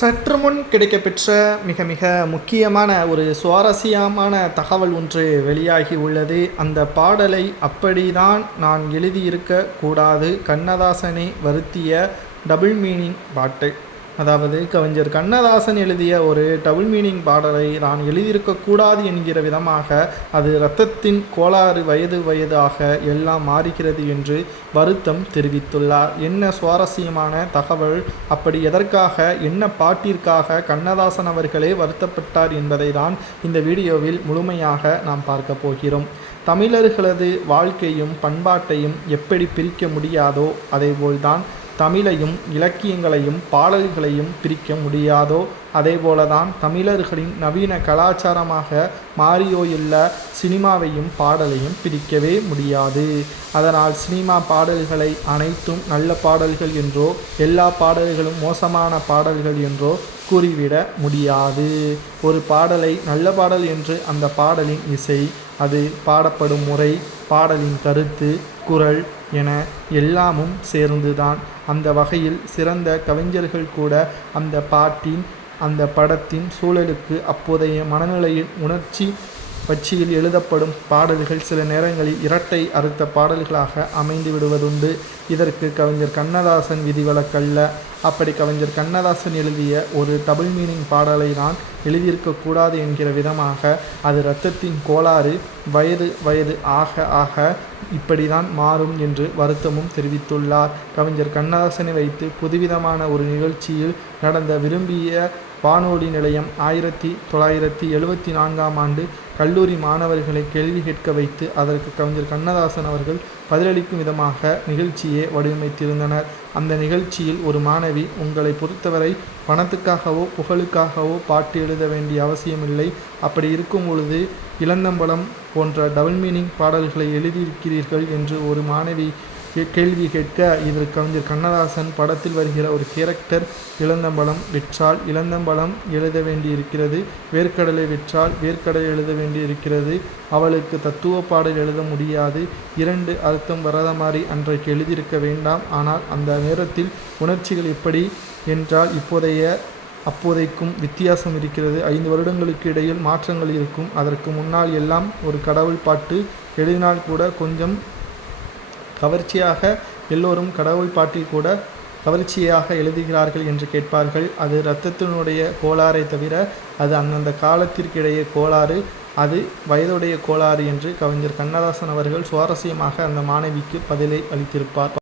சற்று முன் கிடைக்கப்பெற்ற மிக மிக முக்கியமான ஒரு சுவாரஸ்யமான தகவல் ஒன்று வெளியாகி உள்ளது. அந்த பாடலை அப்படிதான் நான் எழுதியிருக்க கூடாது. கண்ணதாசனை வருத்திய டபுள் மீனிங் பாட்டு. அதாவது கவிஞர் கண்ணதாசன் எழுதிய ஒரு டபுள் மீனிங் பாடலை நான் எழுதியிருக்கக்கூடாது என்கிற விதமாக அது இரத்தத்தின் கோளாறு வயது வயதாக எல்லாம் மாறுகிறது என்று வருத்தம் தெரிவித்துள்ளார். என்ன சுவாரஸ்யமான தகவல். அப்படி எதற்காக என்ன பாட்டிற்காக கண்ணதாசன் அவர்களே வருத்தப்பட்டார் என்பதை தான் இந்த வீடியோவில் முழுமையாக நாம் பார்க்க போகிறோம். தமிழர்களது வாழ்க்கையும் பண்பாட்டையும் எப்படி பிரிக்க முடியாதோ அதேபோல்தான் தமிழையும் இலக்கியங்களையும் பாடல்களையும் பிரிக்க முடியாதோ? அதேபோலதான் தமிழர்களின் நவீன கலாச்சாரமாக மாறியோயுள்ள சினிமாவையும் பாடலையும் பிரிக்கவே முடியாது. அதனால் சினிமா பாடல்களை அனைத்தும் நல்ல பாடல்கள் என்றோ எல்லா பாடல்களும் மோசமான பாடல்கள் என்றோ கூறிவிட முடியாது. ஒரு பாடலை நல்ல பாடல் என்று அந்த பாடலின் இசை அது பாடப்படும் முறை பாடலின் கருத்து குரல் என எல்லாமும் சேர்ந்துதான். அந்த வகையில் சிறந்த கவிஞர்கள் கூட அந்த பாட்டின் அந்த படத்தின் சூழலுக்கு அப்போதைய மனநிலையின் உணர்ச்சி பட்சியில் எழுதப்படும் பாடல்கள் சில நேரங்களில் இரட்டை அறுத்த பாடல்களாக அமைந்து விடுவதுண்டு. இதற்கு கவிஞர் கண்ணதாசன் விதிவிலக்கல்ல அப்படி கவிஞர் கண்ணதாசன் எழுதிய ஒரு டபுள் மீனிங் பாடலை நான் எழுதியிருக்கக்கூடாது என்கிற விதமாக அது இரத்தத்தின் கோளாறு வயது வயது ஆக ஆக இப்படிதான் மாறும் என்று வருத்தமும் தெரிவித்துள்ளார். கவிஞர் கண்ணதாசனை வைத்து புதுவிதமான ஒரு நிகழ்ச்சியில் நடந்த விரும்பிய வானொலி நிலையம் ஆயிரத்தி தொள்ளாயிரத்தி எழுபத்தி நான்காம் ஆண்டு கல்லூரி மாணவர்களை கேள்வி கேட்க வைத்து அதற்கு கவிஞர் கண்ணதாசன் அவர்கள் பதிலளிக்கும் விதமாக நிகழ்ச்சியை வடிவமைத்திருந்தனர். அந்த நிகழ்ச்சியில் ஒரு மாணவி உங்களை பொறுத்தவரை பணத்துக்காகவோ புகழுக்காகவோ பாட்டு எழுத வேண்டிய அவசியமில்லை. அப்படி இருக்கும் பொழுது இளந்தம்பலம் போன்ற டபுள் மீனிங் பாடல்களை எழுதியிருக்கிறீர்கள் என்று ஒரு மாணவி கேள்வி கேட்க இதில் கவிஞர் கண்ணதாசன் படத்தில் வருகிற ஒரு கேரக்டர் இளந்தம்பலம் விற்றால் இளந்தம்பலம் எழுத வேண்டியிருக்கிறது வேர்க்கடலை விற்றால் வேர்க்கடலை எழுத வேண்டியிருக்கிறது அவளுக்கு தத்துவ பாடல் எழுத முடியாது இரண்டு அர்த்தம் வராத மாதிரி அன்றைக்கு எழுதியிருக்க வேண்டாம் ஆனால் அந்த நேரத்தில் உணர்ச்சிகள் எப்படி என்றால் இப்போதைய அப்போதைக்கும் வித்தியாசம் இருக்கிறது ஐந்து வருடங்களுக்கு இடையில் மாற்றங்கள் இருக்கும் அதற்கு முன்னால் எல்லாம் ஒரு கடவுள் பாட்டு எழுதினால் கூட கொஞ்சம் கவர்ச்சியாக எல்லோரும் கடவுள் பாட்டில் கூட கவர்ச்சியாக எழுதுகிறார்கள் என்று கேட்பார்கள். அது இரத்தத்தினுடைய கோளாறை தவிர அது அந்தந்த காலத்திற்கிடையே கோளாறு அது வயதுடைய கோளாறு என்று கவிஞர் கண்ணதாசன் அவர்கள் சுவாரஸ்யமாக அந்த மாணவிக்கு பதிலை அளித்திருப்பார்.